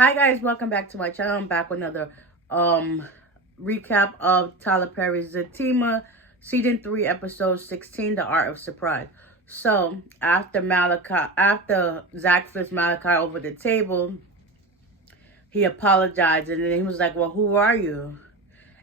Hi guys, welcome back to my channel. I'm back with another recap of Tyler Perry's Zatima season 3 episode 16, The Art of Surprise. So after Zach flips Malachi over the table, he apologized and then he was like, "Well, who are you?"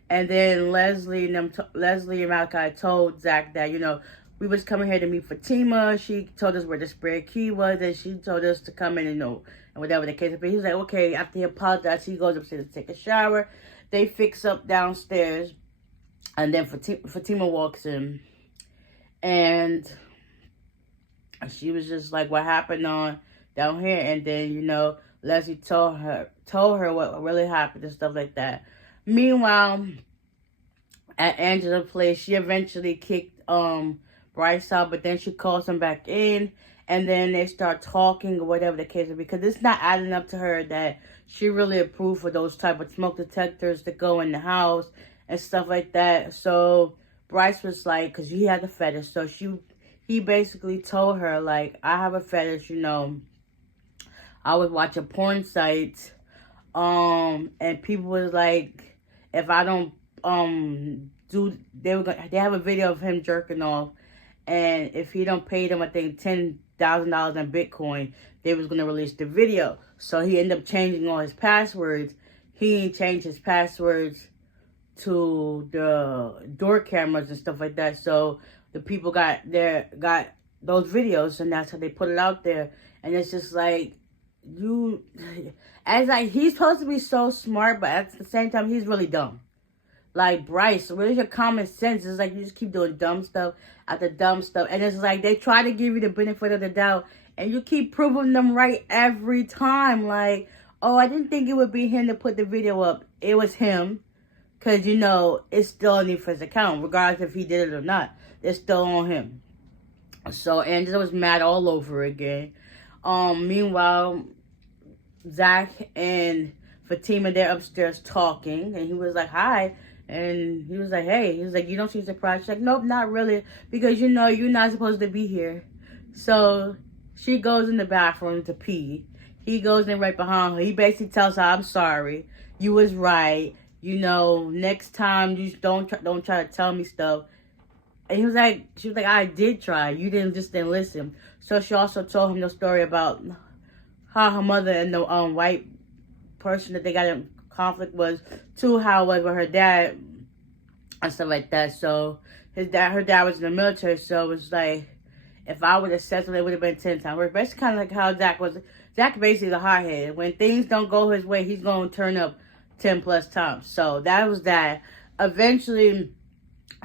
And then Leslie and Malachi told Zach that, we was coming here to meet Fatima. She told us where the spare key was, and she told us to come in and and whatever the case may be. He was like, okay. After he apologized, he goes upstairs to take a shower. They fix up downstairs, and then Fatima walks in, and she was just like, "What happened on down here?" And then Leslie told her what really happened and stuff like that. Meanwhile, at Angela's place, she eventually kicked Bryce out, but then she calls him back in, and then they start talking or whatever the case is, because it's not adding up to her that she really approved for those type of smoke detectors to go in the house and stuff like that. So Bryce was like, because he had a fetish, so he basically told her, like, I have a fetish, I was watching porn sites, and people was like, if I don't they have a video of him jerking off, and if he don't pay them, I think $10,000 in Bitcoin, they was gonna release the video. So he ended up changing all his passwords. He changed his passwords to the door cameras and stuff like that. So the people got those videos, and that's how they put it out there. And it's just like, he's supposed to be so smart, but at the same time, he's really dumb. Like, Bryce, where's your common sense? It's like you just keep doing dumb stuff after dumb stuff. And it's like they try to give you the benefit of the doubt, and you keep proving them right every time. Like, oh, I didn't think it would be him to put the video up. It was him. Because, it's still on his account. Regardless if he did it or not. It's still on him. So, Angela was mad all over again. Meanwhile, Zach and Fatima, they're upstairs talking. And he was like, hi. And he was like, hey. He was like, you don't seem surprised. She's like, nope, not really. Because, you're not supposed to be here. So she goes in the bathroom to pee. He goes in right behind her. He basically tells her, I'm sorry. You was right. Next time, you don't try to tell me stuff. And she was like, I did try. You didn't listen. So she also told him the story about how her mother and the white person that they got in conflict was, to how it was with her dad and stuff like that. So her dad was in the military, so it was like, if I would have said something, it would have been 10 times worse. Basically, kind of like how Zach was. Zach basically is a hothead. When things don't go his way, he's going to turn up 10 plus times. So that was that. Eventually,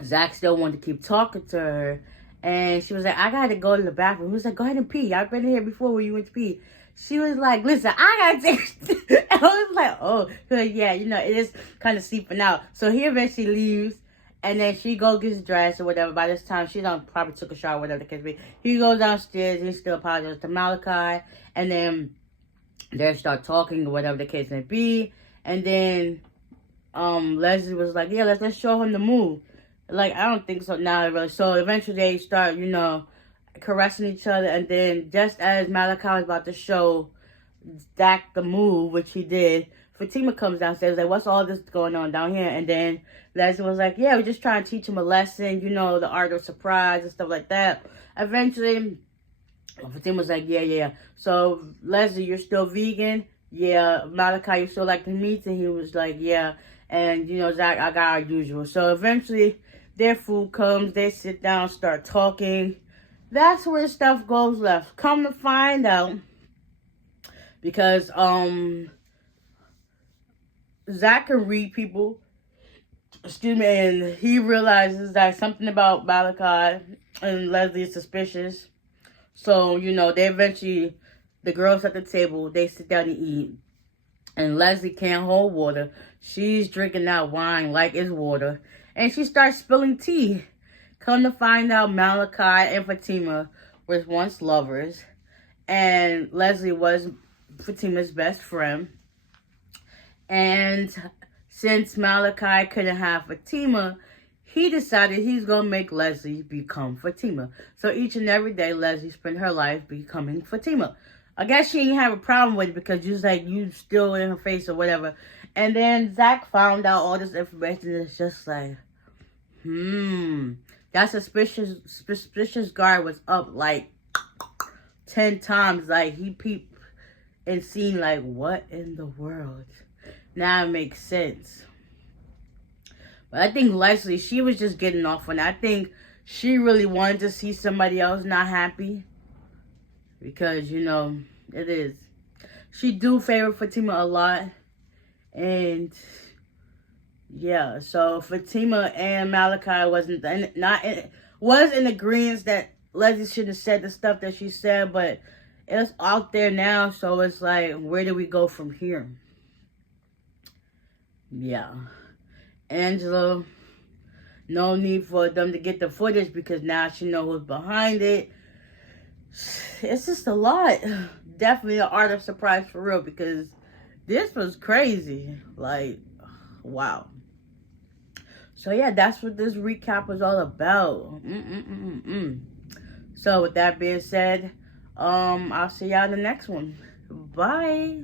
Zach still wanted to keep talking to her, and she was like, I got to go to the bathroom. He was like, go ahead and pee. I've been here before when you went to pee. She was like, listen, I got to take... I was like, oh, yeah, it is kind of seeping out. So he eventually leaves, and then she gets dressed or whatever. By this time, she done probably took a shower or whatever the case be. He goes downstairs. He still apologizes to Malachi, and then they start talking or whatever the case may be. And then Leslie was like, yeah, let's show him the move. Like, I don't think so now, really. So eventually they start, caressing each other. And then just as Malachi was about to show Zach the move, which he did, Fatima comes downstairs, like, what's all this going on down here? And then Leslie was like, yeah, we're just trying to teach him a lesson, the art of surprise and stuff like that. Eventually, Fatima was like, yeah. So, Leslie, you're still vegan? Yeah. Malachi, you still like the meats? And he was like, yeah. And, Zach, I got our usual. So, eventually, their food comes. They sit down, start talking. That's where stuff goes left. Come to find out, because Zach can read people, and he realizes that something about Malachi and Leslie is suspicious. So, they eventually, the girls at the table, they sit down and eat. And Leslie can't hold water. She's drinking that wine like it's water. And she starts spilling tea. Come to find out, Malachi and Fatima were once lovers. And Leslie was Fatima's best friend. And since Malachi couldn't have Fatima, he decided he's going to make Leslie become Fatima. So each and every day, Leslie spent her life becoming Fatima. I guess she didn't have a problem with it because you was like, you still in her face or whatever. And then Zach found out all this information. It's just like, that suspicious guard was up like 10 times. Like, he peeped and seen like, what in the world? Now it makes sense. But I think Leslie, she was just getting off on it. I think she really wanted to see somebody else not happy. Because, you know, it is. She do favor Fatima a lot. And, yeah. So, Fatima and Malachi was in agreement that Leslie shouldn't have said the stuff that she said. But it's out there now. So, it's like, where do we go from here? Yeah. Angela, no need for them to get the footage because now she knows who's behind it. It's just a lot. Definitely an art of surprise for real because this was crazy. Like, wow. So yeah, that's what this recap was all about. So with that being said, I'll see y'all in the next one. Bye.